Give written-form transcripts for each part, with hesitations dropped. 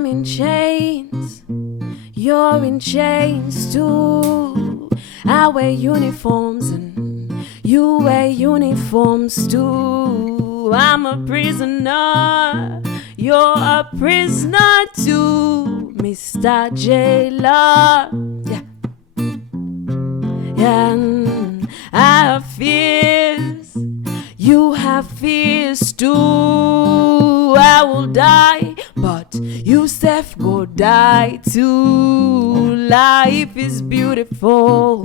I'm in chains, you're in chains too. I wear uniforms and you wear uniforms too. I'm a prisoner, you're a prisoner too, Mr. Jailer. Yeah. And I have fears, you have fears too. I will die, but you Steph go die too. Life is beautiful,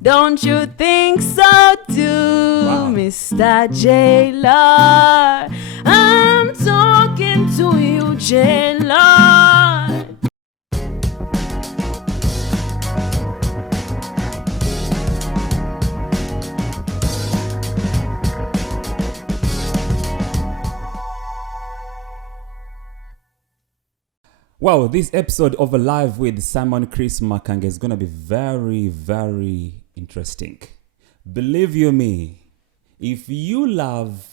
don't you think so too, Mr. Jailer? I'm talking to you, Jailer. Wow, this episode of Alive with Simon Chris Makanga is going to be very, very interesting. Believe you me, if you love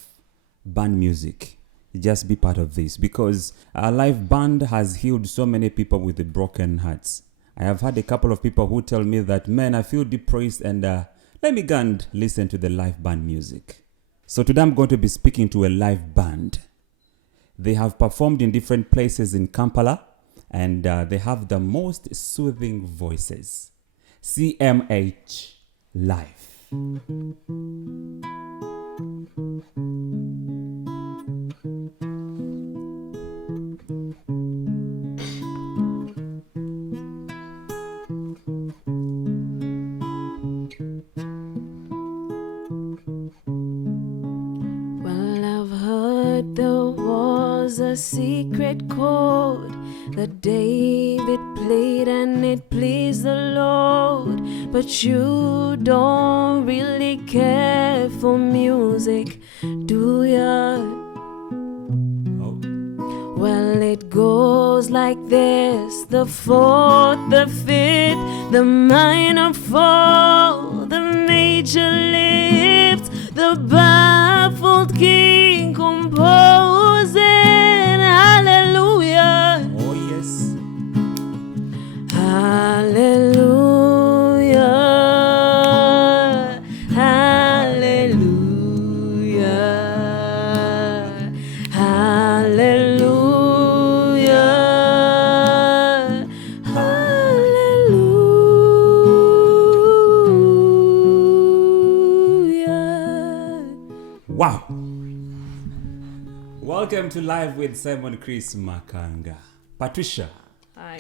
band music, just be part of this, because our live band has healed so many people with the broken hearts. I have had a couple of people who tell me that, man, I feel depressed and let me go and listen to the live band music. So today I'm going to be speaking to a live band. They have performed in different places in Kampala, and they have the most soothing voices. CMH Live. Well, I've heard there was a secret chord that David played and it pleased the Lord. But you don't really care for music, do ya? Oh. Well, it goes like this: the fourth, the fifth, the minor fall, the major lift, the baffled king composing hallelujah. Oh, yes. Hallelujah, hallelujah, hallelujah, hallelujah. Wow. Welcome to Live with Simon Chris Makanga. Patricia, Hi,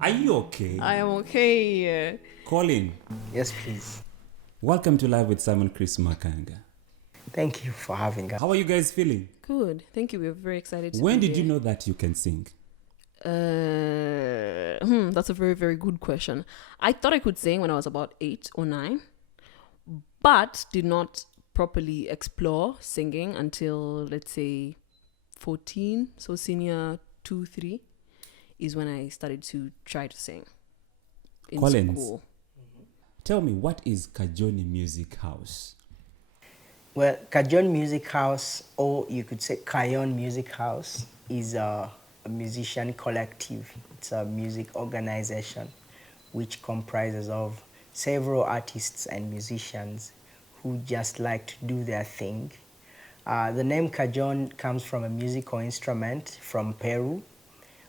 are you okay? I am okay. Colin, Yes, please. welcome to Live with Simon Chris Makanga. Thank you for having us. How are you guys feeling? Good, thank you. We're very excited to When be did you here. know that you can sing? That's a very, very good question. I thought I could sing when I was about 8 or 9, but did not properly explore singing until, let's say, 14. So senior 2, 3 is when I started to try to sing in Collins. school. Tell me, what is Kajoni Music House? Well, Kajon Music House, or you could say Kayon Music House, is a musician collective. It's a music organization which comprises of several artists and musicians who just like to do their thing. The name Kajon comes from a musical instrument from Peru,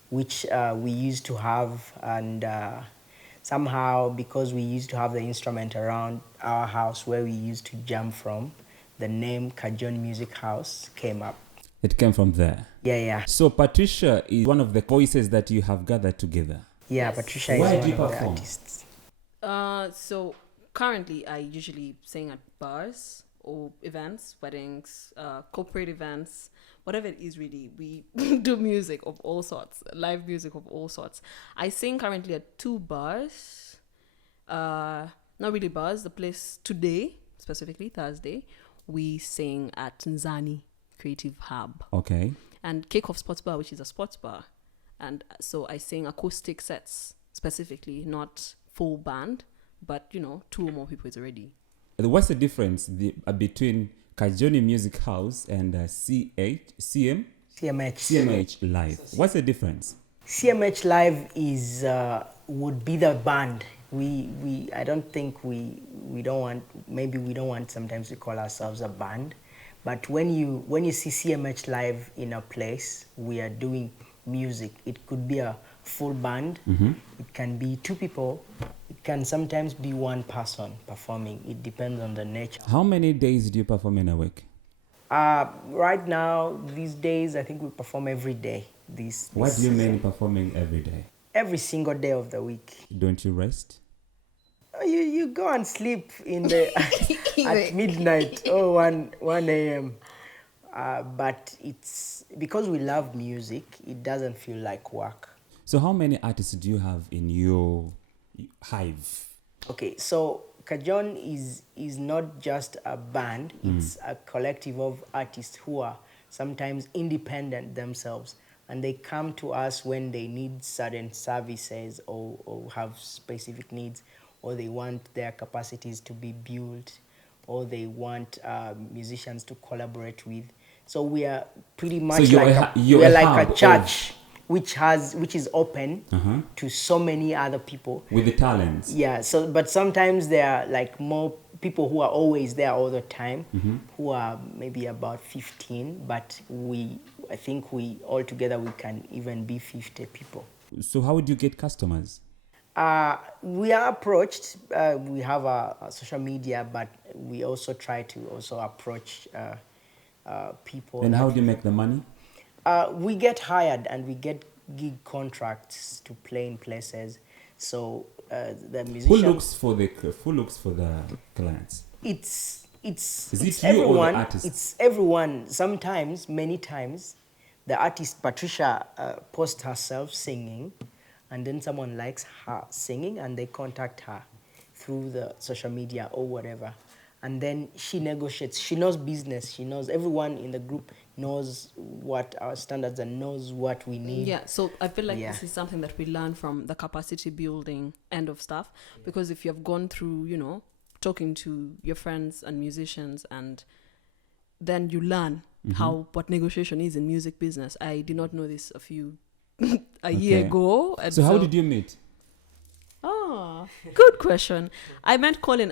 which we used to have, and somehow, because we used to have the instrument around our house where we used to jam from, the name Kajon Music House came up. It came from there. Yeah. So Patricia is one of the voices that you have gathered together. Yeah, Yes. Patricia is Where one do you of the perform? artists. So currently I usually sing at bars or events, weddings, corporate events, whatever it is really. We do music of all sorts, live music of all sorts. I sing currently at 2 bars, not really bars, the place today, specifically Thursday, we sing at Nzani Creative Hub. Okay. And Kickoff Sports Bar, which is a sports bar. And so I sing acoustic sets specifically, not full band, but 2 or more people is already. What's the difference between Kajoni Music House and CMH CMH. Live? What's the difference? CMH Live is would be the band. I don't think we don't want sometimes to call ourselves a band, but when you see CMH Live in a place, we are doing music. It could be a full band. It can be 2 people. It can sometimes be 1 person performing. It depends on the nature. How many days do you perform in a week? Right now, these days, I think we perform every day. What do you mean performing every day? Every single day of the week. Don't you rest? You go and sleep at midnight or 1 a.m. But it's because we love music, it doesn't feel like work. So how many artists do you have in your hive? Okay, so Kajon is not just a band, it's a collective of artists who are sometimes independent themselves, and they come to us when they need certain services or have specific needs, or they want their capacities to be built, or they want musicians to collaborate with. So we are pretty much like a church which is open to so many other people with the talents. Yeah. So, but sometimes there are like more people who are always there all the time, who are maybe about 15. But I think we all together we can even be 50 people. So how would you get customers? We are approached. We have a social media, but we also try to also approach people. And how do you make the money? We get hired and we get gig contracts to play in places. So the musicians. Who looks for the clients? It's everyone. Or the artist? It's everyone. Sometimes, many times, the artist Patricia posts herself singing, and then someone likes her singing, and they contact her through the social media or whatever. And then she negotiates. She knows business. She knows everyone in the group knows what our standards and knows what we need. Yeah, so I feel like this is something that we learn from the capacity building end of stuff. Because if you've gone through, talking to your friends and musicians, and then you learn what negotiation is in music business. I did not know this a year ago. And so how did you meet? Oh, good question. I met Colin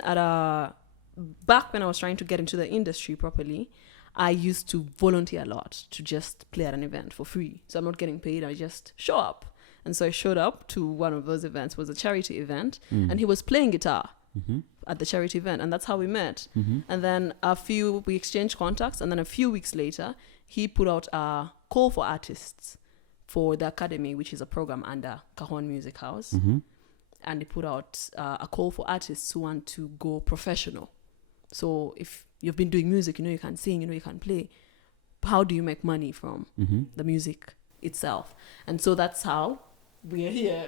back when I was trying to get into the industry properly. I used to volunteer a lot to just play at an event for free. So I'm not getting paid. I just show up. And so I showed up to one of those events. It was a charity event. And he was playing guitar at the charity event. And that's how we met. And then we exchanged contacts. And then a few weeks later, he put out a call for artists for the Academy, which is a program under Cajon Music House. And he put out a call for artists who want to go professional. So if you've been doing music, you can sing, you can play. How do you make money from the music itself? And so that's how we are here.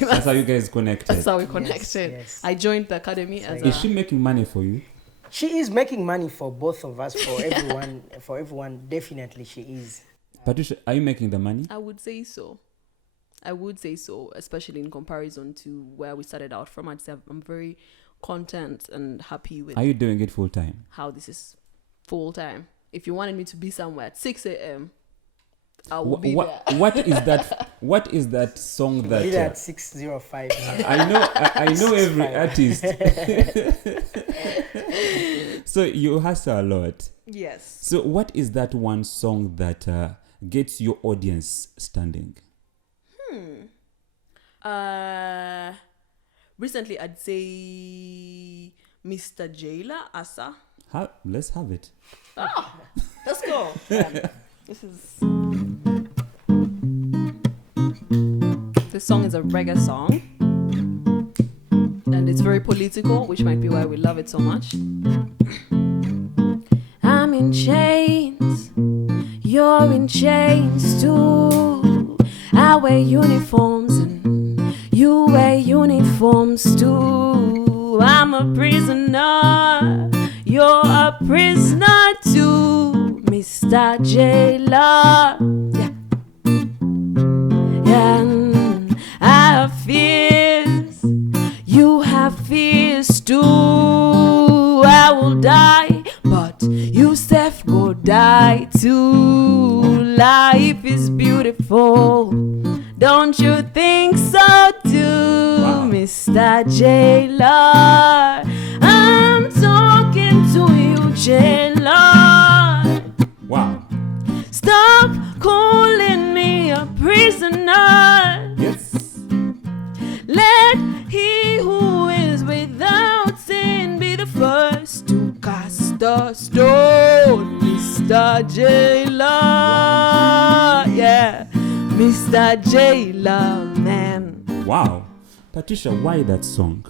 That's how you guys connected. That's how we connected. Yes. I joined the academy Is she making money for you? She is making money for both of us, for everyone. For everyone, definitely she is. Patricia, are you making the money? I would say so, especially in comparison to where we started out from. I'd say I'm very content and happy with. Are you doing it full time? How this is full time. If you wanted me to be somewhere at 6 a.m., I will be there. What is that? What is that song that? Be there at 6:05. I know every artist. So you hustle a lot. Yes. So what is that one song that gets your audience standing? Recently, I'd say Mr. Jailer, Asa. Let's have it. Let's go. This song is a reggae song. And it's very political, which might be why we love it so much. I'm in chains. You're in chains too. I wear uniforms and you wear uniforms too. I'm a prisoner. You're a prisoner too, Mr. Jailer. And I have fears. You have fears too. I will die, but you self go die too. Life is beautiful. The Don't you think so too, Mr. Jailer? I'm talking to you, Jailer. Wow. Stop calling me a prisoner. Yes. Let he who is without sin be the first to cast the stone, Mr. Jailer. Yeah, Mr. Jailer, man. Wow. Patricia, why that song?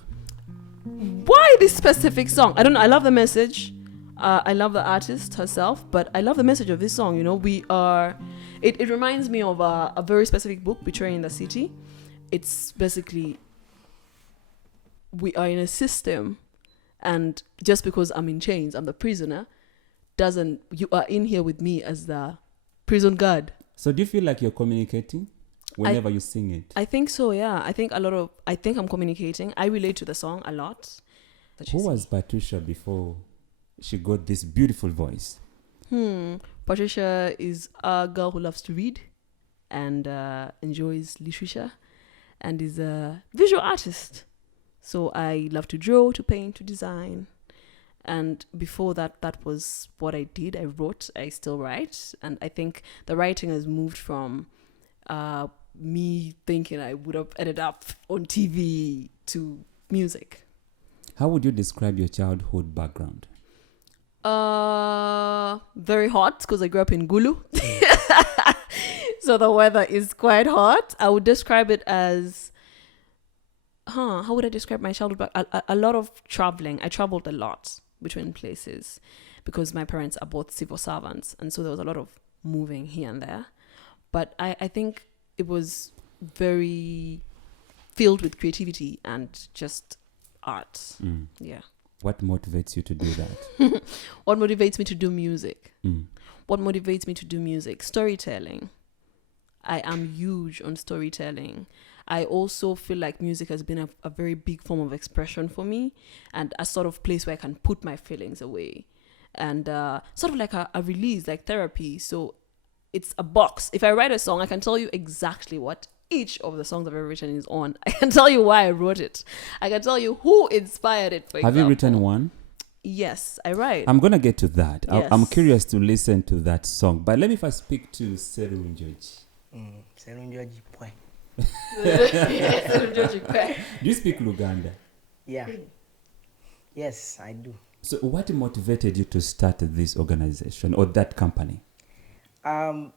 Why this specific song? I don't know. I love the message. I love the artist herself, but I love the message of this song. You know, we are. It reminds me of a very specific book, Betraying the City. It's basically we are in a system, and just because I'm in chains, I'm the prisoner, doesn't you are in here with me as the prison guard. So do you feel like you're communicating whenever you sing it? I think so, yeah. I think I'm communicating. I relate to the song a lot. Who was Patricia before she got this beautiful voice? Patricia is a girl who loves to read and enjoys literature and is a visual artist. So I love to draw, to paint, to design. And before that, that was what I did. I wrote, I still write. And I think the writing has moved from me thinking I would have ended up on TV to music. How would you describe your childhood background? Very hot because I grew up in Gulu. So the weather is quite hot. I would describe it as, how would I describe my childhood? A lot of traveling. I traveled a lot between places because my parents are both civil servants. And so there was a lot of moving here and there. But I think it was very filled with creativity and just art. Yeah. What motivates you to do that? What motivates me to do music? What motivates me to do music? Storytelling. I am huge on storytelling. I also feel like music has been a very big form of expression for me and a sort of place where I can put my feelings away and sort of like a release, like therapy. So it's a box. If I write a song, I can tell you exactly what each of the songs I've ever written is on. I can tell you why I wrote it. I can tell you who inspired it, for example. Have you written one? Yes, I write. I'm going to get to that. Yes. I'm curious to listen to that song. But let me first speak to Serun George. Serun Mitripwe. Do you speak Luganda? Yeah. Yes, I do. So what motivated you to start this organization or that company? I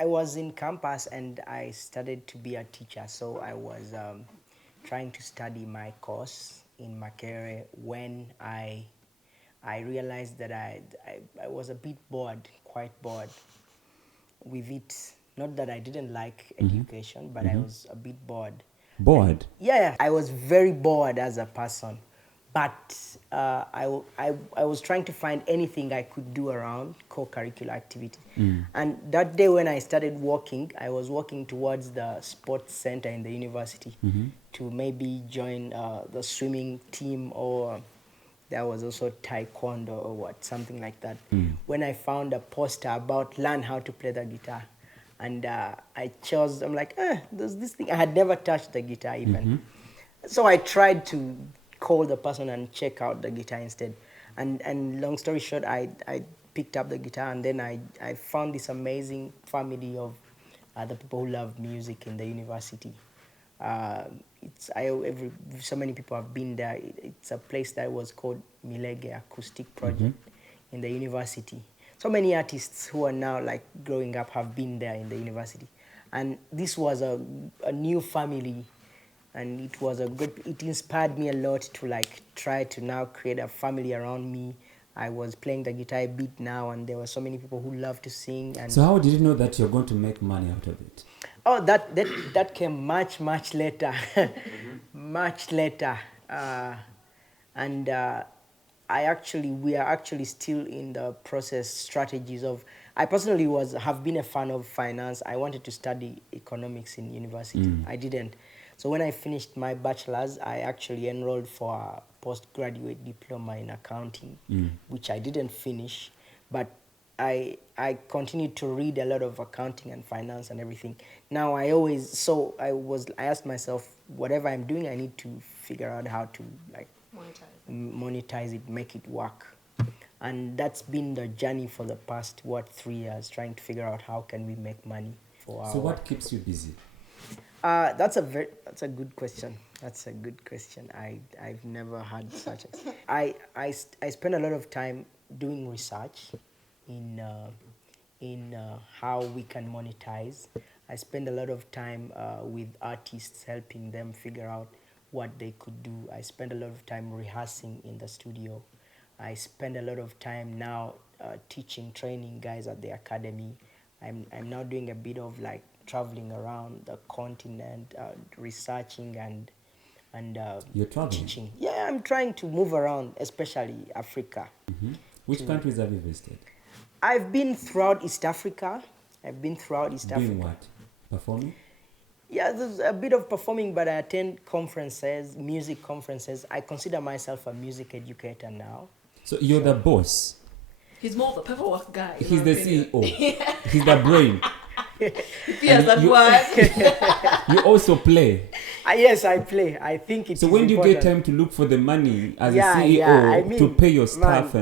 was in campus and I studied to be a teacher. So I was trying to study my course in Makerere when I realized that I was a bit bored, quite bored with it. Not that I didn't like education, but I was a bit bored. Bored? Yeah, I was very bored as a person. But I was trying to find anything I could do around co-curricular activities. And that day when I started walking, I was walking towards the sports center in the university to maybe join the swimming team, or there was also taekwondo or something like that. When I found a poster about learn how to play the guitar. And I'm like, there's this thing. I had never touched the guitar even. So I tried to call the person and check out the guitar instead. And long story short, I picked up the guitar, and then I found this amazing family of the people who love music in the university. So many people have been there. It's a place that was called Milege Acoustic Project in the university. So many artists who are now like growing up have been there in the university. And this was a new family, and it inspired me a lot to like try to now create a family around me. I was playing the guitar a bit now, and there were so many people who love to sing. And so how did you know that you're going to make money out of it? Oh, that came much later, much later. We are actually still in the process strategies of. I personally have been a fan of finance. I wanted to study economics in university. I didn't. So when I finished my bachelor's, I actually enrolled for a postgraduate diploma in accounting, which I didn't finish. But I continued to read a lot of accounting and finance and everything. Now I asked myself, whatever I'm doing, I need to figure out how to like monetize it, make it work. And that's been the journey for the past 3 years, trying to figure out how can we make money for our. So what keeps you busy? That's a good question. That's a good question. I've never had such a. I spend a lot of time doing research in how we can monetize. I spend a lot of time with artists, helping them figure out what they could do. I spend a lot of time rehearsing in the studio. I spend a lot of time now teaching, training guys at the academy. I'm now doing a bit of like traveling around the continent, researching and You're traveling? teaching. Yeah, I'm trying to move around, especially Africa. Mm-hmm. Which countries have you visited? I've been throughout East Africa. Doing what? Performing? Yeah, there's a bit of performing, but I attend conferences, music conferences. I consider myself a music educator now. So you're the boss. He's more of the paperwork guy. He's the CEO. He's the brain. Yes, that word. You also play. Yes, I play. I think it's. So when do you get time to look for the money as a CEO to pay your staff?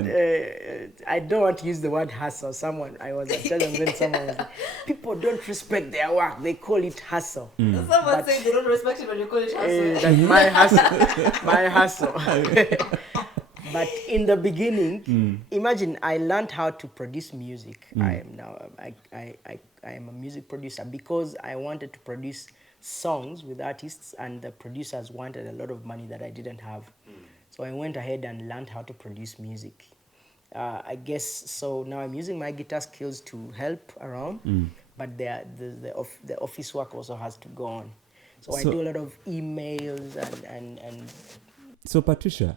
I don't want to use the word hustle. I was telling when someone was like, people don't respect their work. They call it hustle. Someone saying they don't respect it when you call it hustle. That's my hustle. My hustle. But in the beginning, imagine I learned how to produce music. I am a music producer because I wanted to produce songs with artists, and the producers wanted a lot of money that I didn't have. So I went ahead and learned how to produce music. I guess so now I'm using my guitar skills to help around, but the office work also has to go on. So I do a lot of emails and. So Patricia,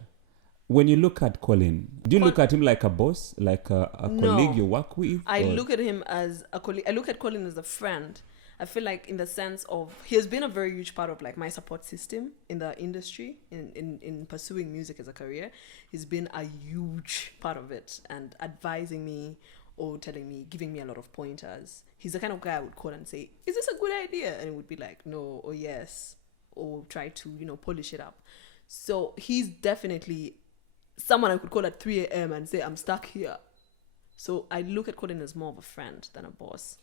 when you look at Colin, do you look at him like a boss, like a colleague you work with? I look at him as a colleague. I look at Colin as a friend. I feel like in the sense of he has been a very huge part of like my support system in the industry, in pursuing music as a career. He's been a huge part of it and advising me or telling me, giving me a lot of pointers. He's the kind of guy I would call and say, is this a good idea? And it would be like, no, or yes, or try to, polish it up. So he's definitely someone I could call at 3 a.m. and say, I'm stuck here. So I look at Colin as more of a friend than a boss.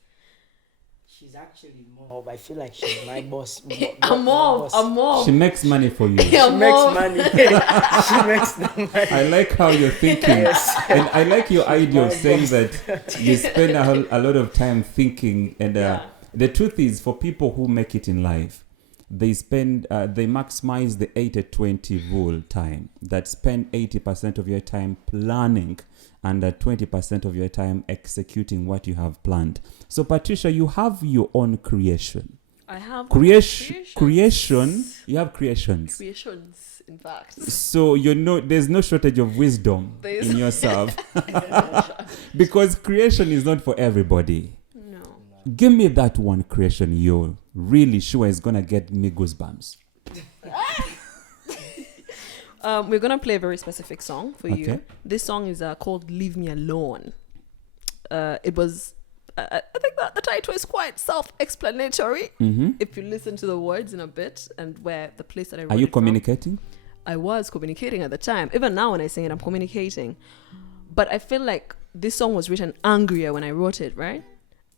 She's actually more. I feel like she's my boss. I'm more. She makes money for you. She makes money. She makes the money. I like how you're thinking. Yes. And I like your idea of saying that you spend a lot of time thinking. And the truth is, for people who make it in life, they maximize the 80-20 rule time. That spend 80% of your time planning and 20% of your time executing what you have planned. So Patricia, you have your own creation. I have creation. You have creations. Creations, in fact. So there's no shortage of wisdom in yourself. Because creation is not for everybody. No. Give me that one creation you're really sure is gonna get me goosebumps. We're gonna play a very specific song for you. This song is called "Leave Me Alone." It was, I think that the title is quite self-explanatory. If you listen to the words in a bit and where the place that I wrote. Are you communicating? I was communicating at the time. Even now, when I sing it, I'm communicating. But I feel like this song was written angrier when I wrote it, right?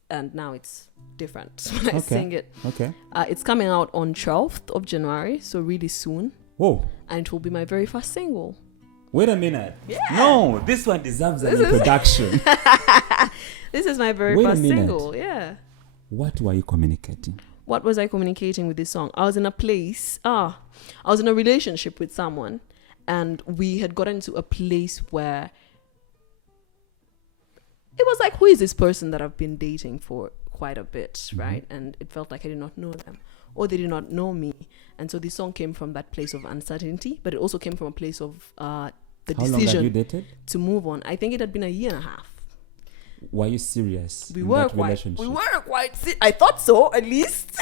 And now it's different when I sing it. Okay. It's coming out on 12th of January, so really soon. Whoa. And it will be my very first single. Wait a minute. Yeah. No, this one deserves an introduction. This is my very first single. Yeah. What were you communicating? What was I communicating with this song? I was in a relationship with someone, and we had gotten to a place where it was like, who is this person that I've been dating for quite a bit, right? And it felt like I did not know them, or they did not know me. And so this song came from that place of uncertainty, but it also came from a place of the decision. How long have you dated? To move on. I think it had been 1.5 years. Were you serious? We were quite. I thought so, at least.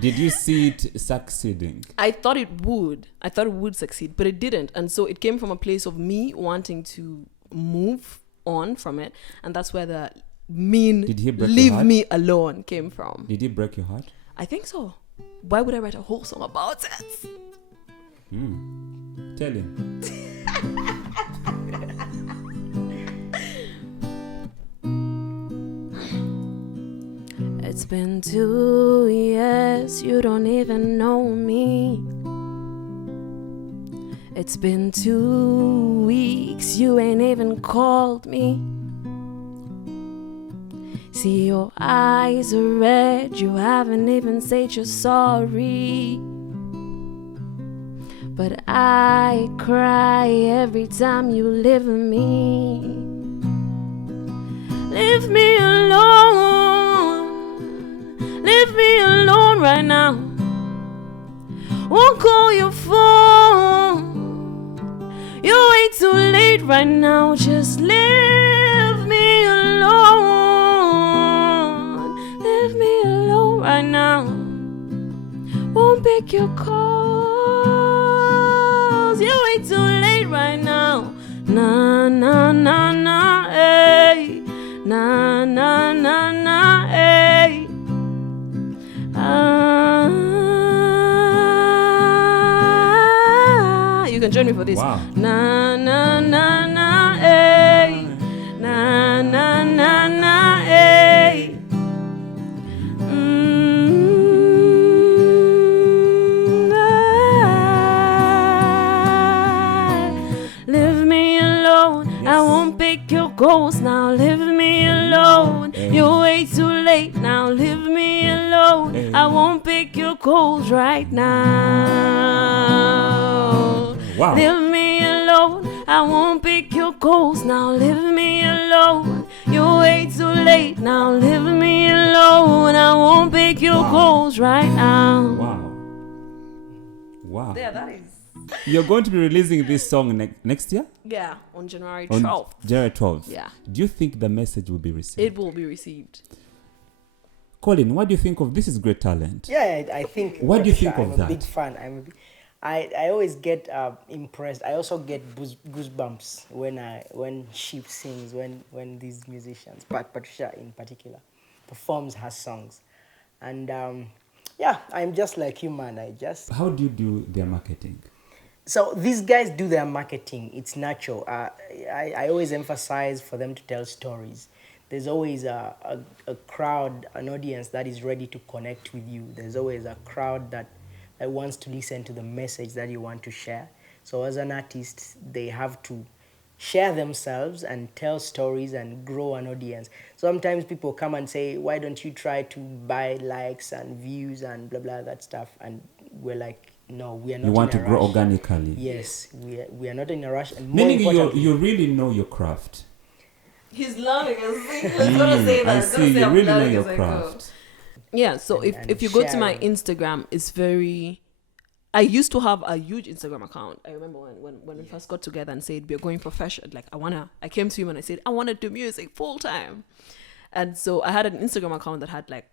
Did you see it succeeding? I thought it would. succeed, but it didn't. And so it came from a place of me wanting to move on from it, and that's where the mean Did he break your "Leave heart? Me Alone" came from. Did he break your heart? I think so. Why would I write a whole song about it? Tell him. It's been 2 years, you don't even know me. It's been 2 weeks, you ain't even called me. See, your eyes are red, you haven't even said you're sorry. But I cry every time you leave me. Leave me alone. Leave me alone right now. Won't call your phone. You ain't too late right now. Just leave me alone. Leave me alone right now. Won't pick your calls. You ain't too late right now. Na na na na, hey. Na na na na, hey. You can join me for this. Wow. Na na na na, hey. Na na na na, hey. Leave me alone. I won't pick your goals now. Leave me alone. You're way too late now. Leave me alone. I won't pick your goals right now. Wow. Leave me alone. I won't pick your goals now. Leave me alone. You're way too late now. Leave me alone. I won't pick your goals right now. Wow. Wow. Yeah, that is. You're going to be releasing this song next year? Yeah, on January On 12th. January 12th. Yeah. Do you think the message will be received? It will be received. Colin, what do you think of this? Is great talent. Yeah, I think. What do you think I'm of a that? big fan. I always get impressed. I also get goosebumps when she sings, when these musicians, Patricia in particular, performs her songs, and yeah, I'm just like you, man. How do you do their marketing? So these guys do their marketing. It's natural. I always emphasize for them to tell stories. There's always a crowd, an audience that is ready to connect with you. There's always a crowd that wants to listen to the message that you want to share. So as an artist, they have to share themselves and tell stories and grow an audience. Sometimes people come and say, why don't you try to buy likes and views and blah, blah, that stuff. And we're like, no, we are not in a rush. You want to grow organically. Yes, we are not in a rush. And more Meaning importantly, you really know your craft. He's learning. He's gonna say that. I see. You really know your craft. Yeah. So And if you go to my sharing. Instagram, it's very. I used to have a huge Instagram account. I remember when we first got together and said we're going professional. Like I came to him and I said I want to do music full time, and so I had an Instagram account that had like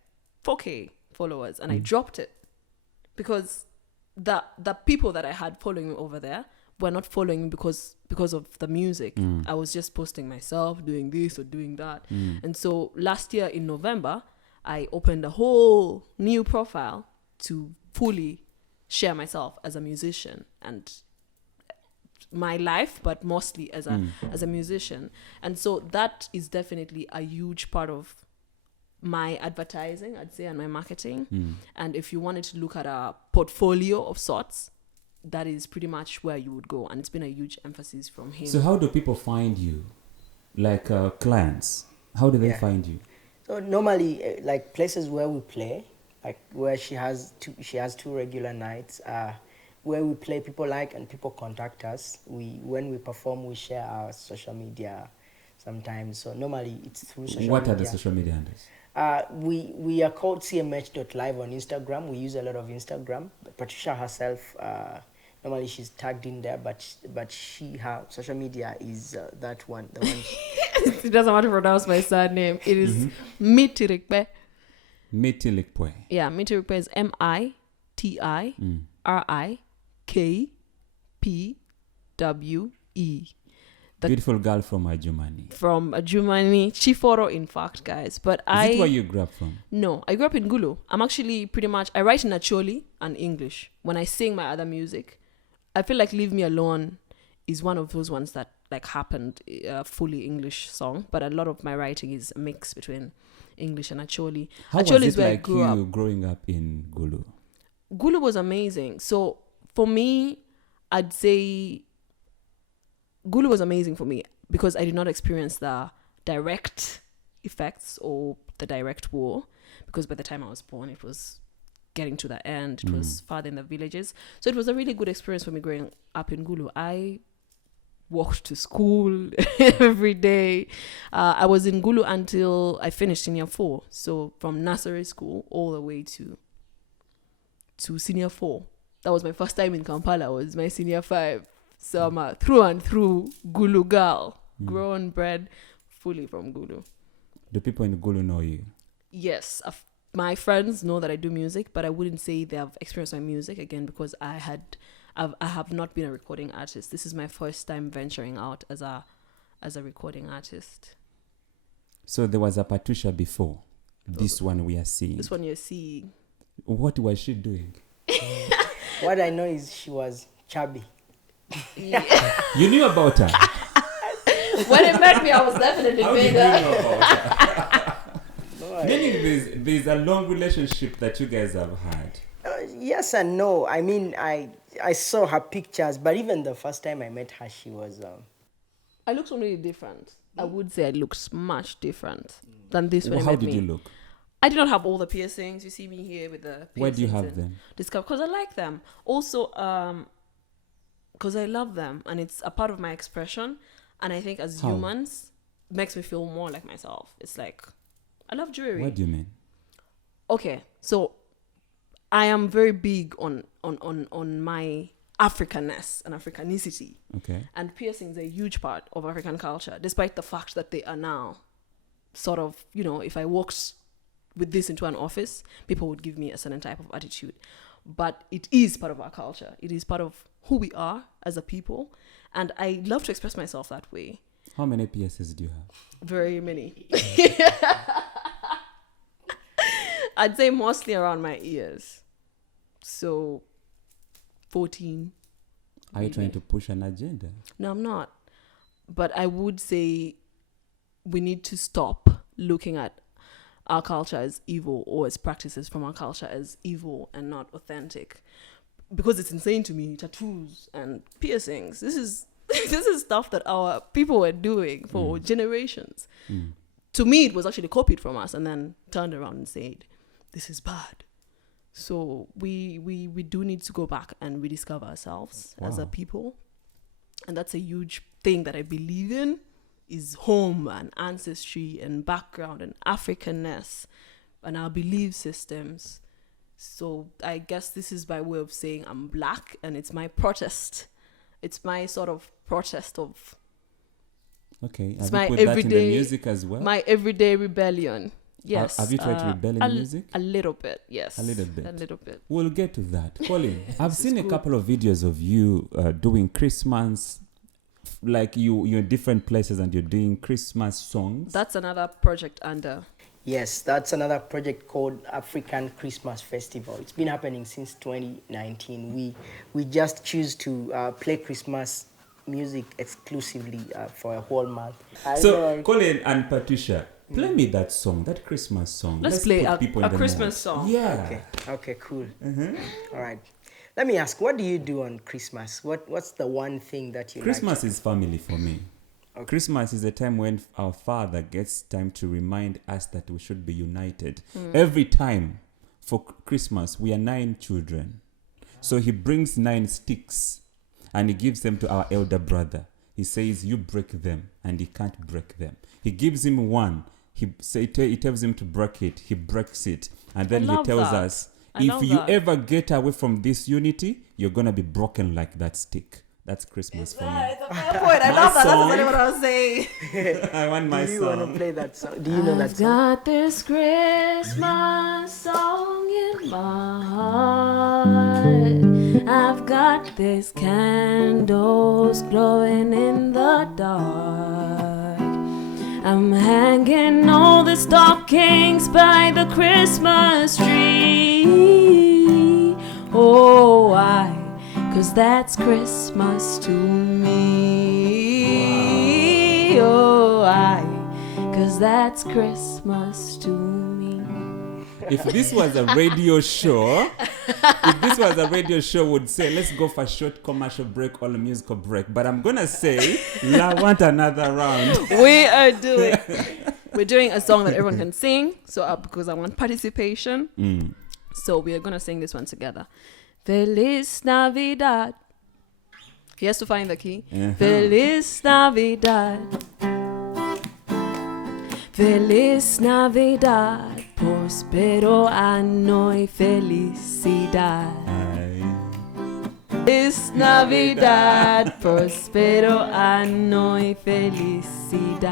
4K followers, and I dropped it because the people that I had following me over there were not following me because of the music. I was just posting myself doing this or doing that, and so last year in November I opened a whole new profile to fully share myself as a musician and my life, but mostly as a musician. And so that is definitely a huge part of my advertising, I'd say, and my marketing. And if you wanted to look at a portfolio of sorts, that is pretty much where you would go. And it's been a huge emphasis from him. So how do people find you? Like clients, how do they find you? so normally, like places where we play, like where she has two regular nights, where we play, people like and people contact us. When we perform, we share our social media sometimes. So normally it's through social media. What are the social media handles? We are called cmh.live on Instagram. We use a lot of Instagram. Patricia herself, normally she's tagged in there, but her social media is that one, the one. It doesn't want to pronounce my surname. It is Mitripwe. Mitripwe. Yeah, Mitripwe is MITIRIKPWE. Beautiful girl from Ajumani. From Ajumani, Chiforo, in fact, guys. But Is it where you grew up from? No, I grew up in Gulu. I'm actually pretty much, I write in Acholi and English. When I sing my other music, I feel like Leave Me Alone is one of those ones that like happened fully English song. But a lot of my writing is a mix between English and Acholi. How Acholi was is it where I like grew you up. growing up in Gulu? Gulu was amazing. So for me, I'd say Gulu was amazing for me because I did not experience the direct effects or the direct war, because by the time I was born, it was getting to the end. It was farther in the villages. So it was a really good experience for me growing up in Gulu. I walked to school every day. I was in Gulu until I finished senior 4. So from nursery school all the way to senior 4. That was my first time in Kampala. Was my senior 5. So I'm a through and through Gulu girl, grown, bred fully from Gulu. Do people in Gulu know you? Yes, my friends know that I do music, but I wouldn't say they have experienced my music again because I have not been a recording artist. This is my first time venturing out as a recording artist. So there was a Patricia before this one we are seeing. This one you're seeing. What was she doing? What I know is she was chubby. Yeah. You knew about her? When it met me, I was definitely How did you bigger. know about her? Meaning there's a long relationship that you guys have had. Yes and no. I mean, I saw her pictures, but even the first time I met her, she was... I looked really different. I would say I looked much different than this when Well, you how met did me. you look? I did not have all the piercings. You see me here with the piercings. Where do you have them? Because I like them. Also, because I love them and it's a part of my expression. And I think as humans, it makes me feel more like myself. It's like, I love jewelry. What do you mean? Okay, so I am very big on my Africanness and Africanicity. Okay. And piercings are a huge part of African culture, despite the fact that they are now sort of, if I walked with this into an office, people would give me a certain type of attitude. But it is part of our culture. It is part of who we are as a people. And I love to express myself that way. How many piercings do you have? Very many. I'd say mostly around my ears. So 14. Are you trying to push an agenda? No, I'm not. But I would say we need to stop looking at our culture as evil or as practices from our culture as evil and not authentic. Because it's insane to me, tattoos and piercings. This is stuff that our people were doing for generations. To me, it was actually copied from us and then turned around and said, this is bad. So we do need to go back and rediscover ourselves as a people. And that's a huge thing that I believe in, is home and ancestry and background and Africanness and our belief systems. So I guess this is by way of saying I'm black and it's my protest. It's my sort of protest of... Okay. It's Have my you put that in everyday, the music as well? My everyday rebellion. Yes. Have you tried to rebel in music? A little bit, yes. A little bit. A little bit. We'll get to that. Colin, I've seen a couple of videos of you doing Christmas, like you're in different places and you're doing Christmas songs. That's another project under... Yes, that's another project called African Christmas Festival. It's been happening since 2019. We just choose to play Christmas music exclusively for a whole month. So, Colin and Patricia, play me that song, that Christmas song. Let's play put a people in the Christmas mood. song. Yeah. Okay, cool. All right. Let me ask, what do you do on Christmas? What's the one thing that you Christmas like? is family for me. Okay. Christmas is a time when our Father gets time to remind us that we should be united. Every time for Christmas, we are 9 children. So he brings 9 sticks and he gives them to our elder brother. He says, you break them, and he can't break them. He gives him one. He tells him to break it. He breaks it. And then he tells us, if you ever get away from this unity, you're going to be broken like that stick. That's Christmas for me. It's a fair point. I love that. That's exactly what I was saying. I want my Do you song. want to play that song? Do you know that I've song? got this Christmas song in my heart, I've got these candles glowing in the dark. I'm hanging all the stockings by the Christmas tree. Oh, why? 'Cause that's Christmas to me. Oh, why? 'Cause that's Christmas to me. If this was a radio show, would say, let's go for a short commercial break or a musical break. But I'm going to say, I want another round. We're doing a song that everyone can sing. So because I want participation. So we are going to sing this one together. Feliz Navidad. He has to find the key. Feliz Navidad. Feliz Navidad, prospero año y felicidad. Feliz Navidad, prospero año y felicidad.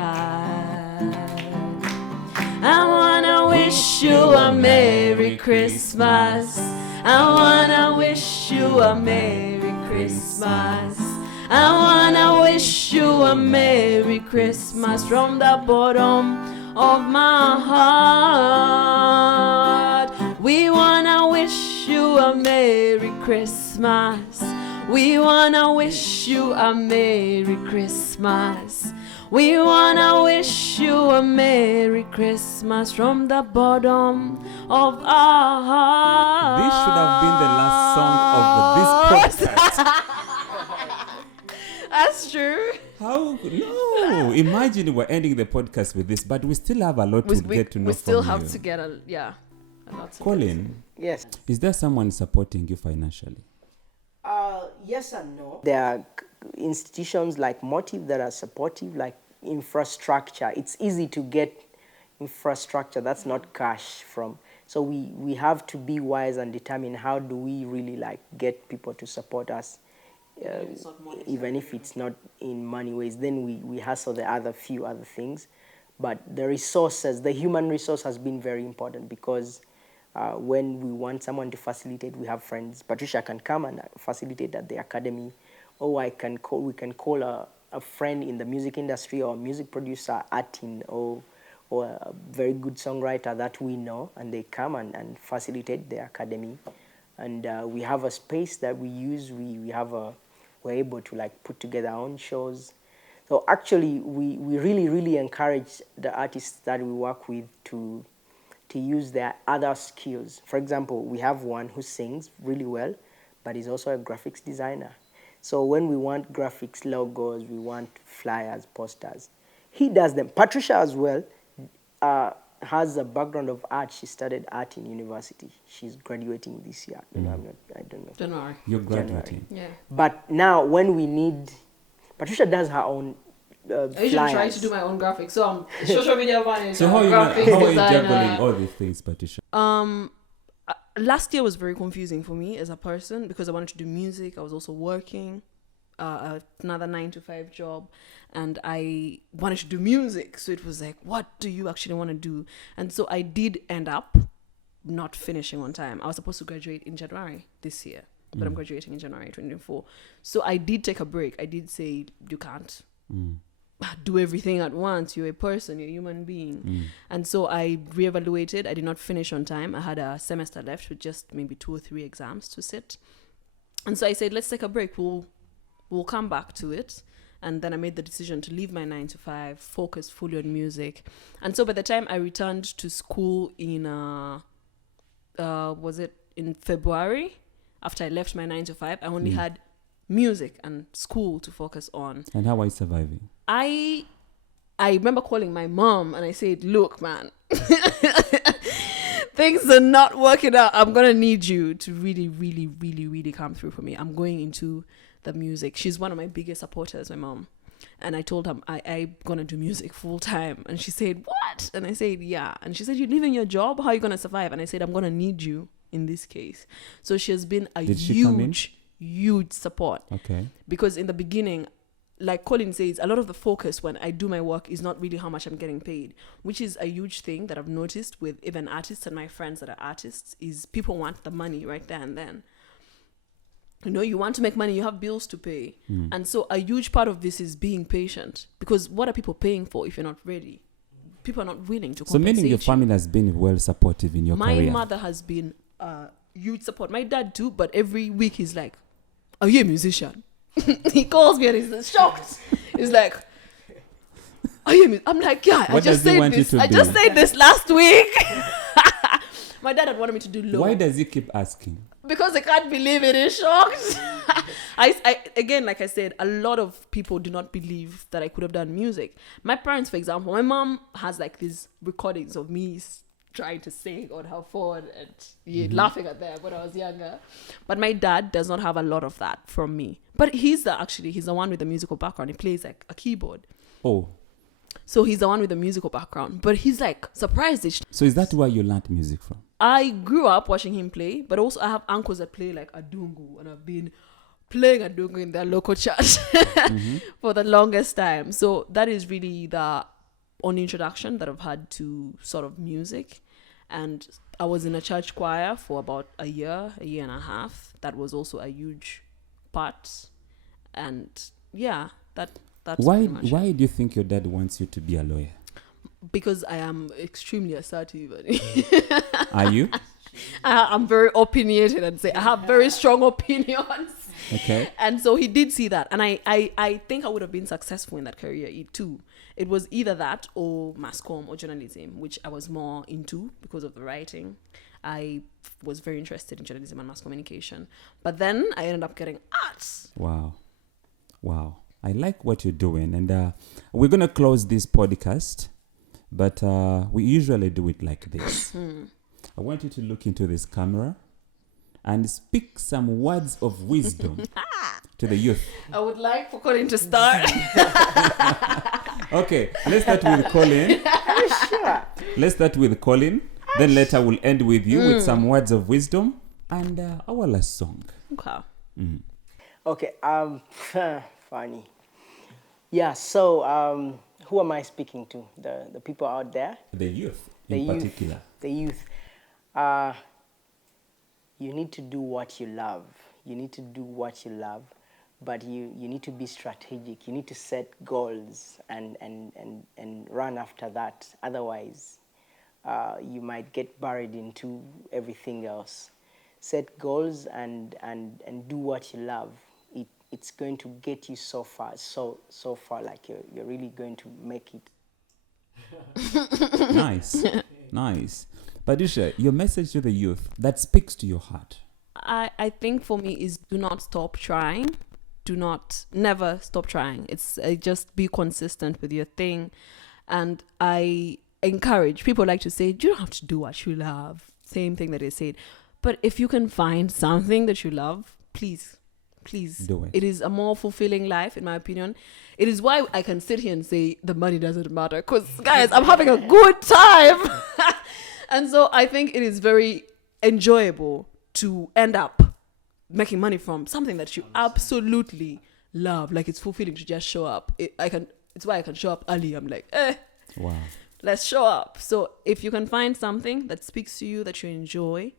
I wanna wish you a Merry Christmas. I wanna wish you a Merry Christmas. I wanna wish you a Merry Christmas from the bottom of my heart. We wanna wish you a Merry Christmas. We wanna wish you a Merry Christmas. We wanna wish you a Merry Christmas from the bottom of our heart. This should have been the last song of this podcast. That's true. How? No. Imagine we're ending the podcast with this, but we still have a lot to get to know from you. We still have to get a lot to Colin, Yes. is there someone supporting you financially? Yes and no. There are institutions like Motive that are supportive, like infrastructure. It's easy to get infrastructure that's not cash from. So we have to be wise and determine how do we really get people to support us. Even if it's not in money ways, then we hustle the few other things. But the resources, the human resource has been very important because when we want someone to facilitate, we have friends. Patricia can come and facilitate at the academy, or we can call a friend in the music industry or a music producer, artist, or a very good songwriter that we know, and they come and facilitate the academy. And we have a space that we use. We're able to put together our own shows. So actually, we really, really encourage the artists that we work with to use their other skills. For example, we have one who sings really well, but is also a graphics designer. So when we want graphics, logos, we want flyers, posters, he does them. Patricia as well has a background of art. She studied art in university. She's graduating this year. I don't know. January. You're graduating. Yeah. But now when we need, Patricia does her own I usually try to do my own graphics. So I'm social media manager. So how are you juggling all these things, Patricia? Last year was very confusing for me as a person because I wanted to do music. I was also working another 9-to-5 job, and I wanted to do music. So it was like, what do you actually want to do? And so I did end up not finishing on time. I was supposed to graduate in January this year, but I'm graduating in January 2024. So I did take a break. I did say, you can't do everything at once. You're a person, you're a human being. And so I reevaluated. I did not finish on time. I had a semester left with just maybe 2 or 3 exams to sit. And so I said, let's take a break. We'll come back to it. And then I made the decision to leave my 9-to-5, focus fully on music. And so by the time I returned to school in, was it in February? After I left my 9-to-5, I only had music and school to focus on. And how are you surviving? I remember calling my mom and I said, look, man, things are not working out. I'm going to need you to really, really, really, really come through for me. I'm going into the music. She's one of my biggest supporters, my mom. And I told her I'm going to do music full time. And she said, what? And I said, yeah. And she said, you're leaving your job? How are you going to survive? And I said, I'm going to need you in this case. So she has been a huge support. Okay. Because in the beginning, like Colin says, a lot of the focus when I do my work is not really how much I'm getting paid, which is a huge thing that I've noticed with even artists and my friends that are artists, is people want the money right there and then. You want to make money, you have bills to pay. And so a huge part of this is being patient, because what are people paying for if you're not ready? People are not willing to compensate. So meaning your family has been well supportive in your career? My mother has been huge support. My dad too, but every week he's like, "Are you a musician?" He calls me and he's shocked. He's like, "Are you a musician?" I'm like, "Yeah, I just said this last week." My dad had wanted me to do low. Why does he keep asking? Because I can't believe it. He's shocked. Again, like I said, a lot of people do not believe that I could have done music. My parents, for example, my mom has like these recordings of me trying to sing on her phone and laughing at them when I was younger. But my dad does not have a lot of that from me. But he's the one with the musical background. He plays like a keyboard. Oh. So he's the one with the musical background. But he's like surprised. So is that where you learned music from? I grew up watching him play, but also I have uncles that play like adungu, and I've been playing adungu in their local church for the longest time. So that is really the only introduction that I've had to sort of music. And I was in a church choir for about a year and a half. That was also a huge part. And yeah, that's why do you think your dad wants you to be a lawyer? Because I am extremely assertive. Are you? I'm very opinionated and say I have very strong opinions. Okay. And so he did see that. And I think I would have been successful in that career too. It was either that or mass comm or journalism, which I was more into because of the writing. I was very interested in journalism and mass communication. But then I ended up getting arts. Wow. I like what you're doing. And we're going to close this podcast. But we usually do it like this. I want you to look into this camera and speak some words of wisdom to the youth. I would like for Colin to start. Okay, let's start with Colin. Sure. Let's start with Colin. Then later we'll end with you with some words of wisdom and our last song. Okay. Okay. Funny. Yeah. So who am I speaking to? The people out there? The youth in particular. The youth. You need to do what you love. But you need to be strategic. You need to set goals and run after that. Otherwise, you might get buried into everything else. Set goals and do what you love. It's going to get you so far, like you're really going to make it. Nice. Patricia, your message to the youth that speaks to your heart. I think for me is do not stop trying. Never stop trying. It's just be consistent with your thing. And I encourage, people like to say, you don't have to do what you love. Same thing that they said. But if you can find something that you love, please do it. It is a more fulfilling life, in my opinion. It is why I can sit here and say the money doesn't matter, because guys, I'm having a good time. And so I think it is very enjoyable to end up making money from something that you absolutely love. Like, it's fulfilling to just show up. It's why I can show up early. I'm like, wow, let's show up. So if you can find something that speaks to you, that you enjoy,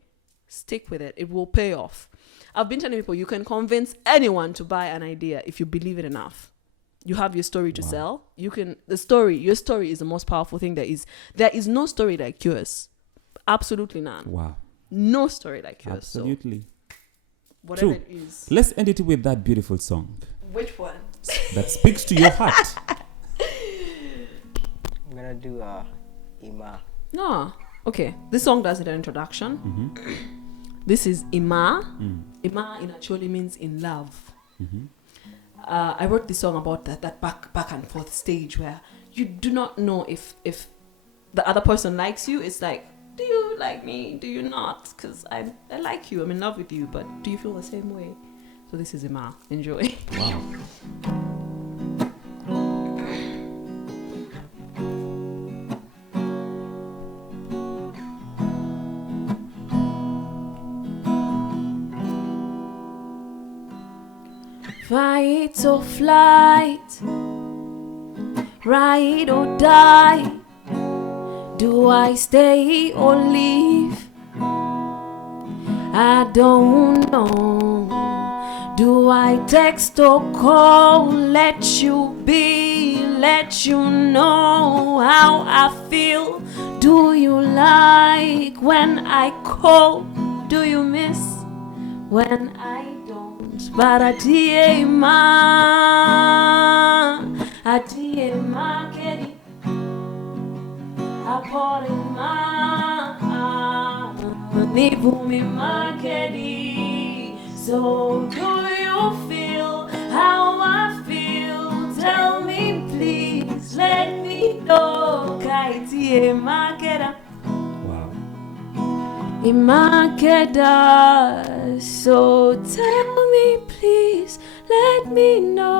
stick with it. It will pay off. I've been telling people, you can convince anyone to buy an idea if you believe it enough. You have your story to sell. Your story is the most powerful thing there is. There is no story like yours. Absolutely none. Wow. No story like yours. Absolutely. So whatever True. it is. Let's end it with that beautiful song. Which one? That speaks to your heart. I'm gonna do Ima. No. Okay. This song does an introduction. Mm-hmm. This is Ima. Ima in actually means in love. Mm-hmm. I wrote this song about that back and forth stage where you do not know if the other person likes you. It's like, do you like me? Do you not? Because I like you. I'm in love with you. But do you feel the same way? So this is Ima. Enjoy. Wow. Fight or flight, ride or die. Do I stay or leave? I don't know. Do I text or call? Let you be, let you know how I feel. Do you like when I call? Do you miss when I don't? But atie ma kedi apore ma nipu mi ma kedi. So do you feel how I feel? Tell me please, let me know. Kaitie ma keda. Wow. Imakeda, so tell me please, let me know.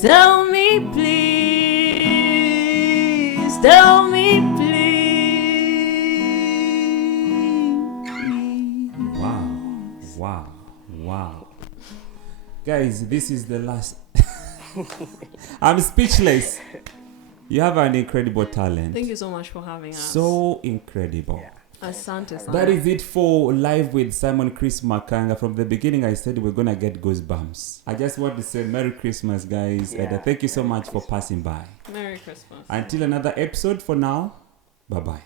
Tell me please, tell me please. Wow. Guys, this is the last. I'm speechless. You have an incredible talent. Thank you so much for having us. So incredible. Yeah. Asante sana. That is it for Live with Simon Chris Makanga. From the beginning, I said we're going to get goosebumps. I just want to say Merry Christmas, guys. Yeah. And thank you so much for passing by. Merry Christmas. Until another episode, for now, bye-bye.